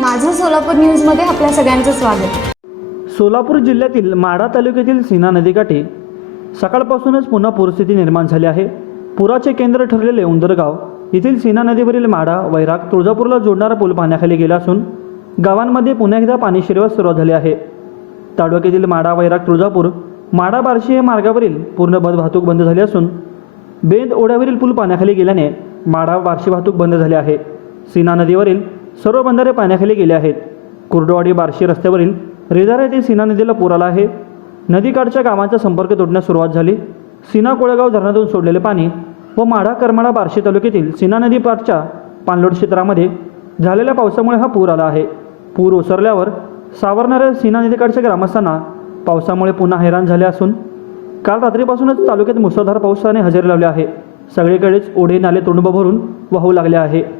माझं सोलापूर न्यूजमध्ये आपल्या सगळ्यांचं स्वागत. सोलापूर जिल्ह्यातील माढा तालुक्यातील सीना नदीकाठी सकाळपासूनच पुन्हा पूरस्थिती निर्माण झाली आहे. पुराचे केंद्र ठरलेले उंदरगाव येथील सीना नदीवरील माढा वैराग तुळजापूरला जोडणारा पूल पाण्याखाली गेला असून गावांमध्ये पुन्हा एकदा पाणी शिरवास सुरुवात झाली आहे. ताडोक्यातील माढा वैराग तुळजापूर माढा बार्शी या मार्गावरील पूर्ण बंद वाहतूक बंद झाली असून बेंद ओढ्यावरील पूल पाण्याखाली गेल्याने माढा बार्शी वाहतूक बंद झाली आहे. सीना नदीवरील सर्व बंधारे पाण्याखाली गेले आहेत. कुर्डवाडी बार्शी रस्त्यावरील रेजारा येथे सीना नदीला पूर आला आहे. नदीकाठच्या गावांचा संपर्क तुटण्यास सुरुवात झाली. सीना कोळेगाव धरणातून सोडलेले पाणी व माढा करमाळा बार्शी तालुक्यातील सीना नदी पाठच्या पाणलोट क्षेत्रामध्ये झालेल्या पावसामुळे हा पूर आला आहे. पूर ओसरल्यावर सावरणाऱ्या सीना नदीकाठच्या ग्रामस्थांना पावसामुळे पुन्हा हैराण झाले असून काल रात्रीपासूनच तालुक्यात मुसळधार पावसाने हजेरी लावली आहे. सगळीकडेच ओढे नाले तुडुंब भरून वाहू लागले आहे.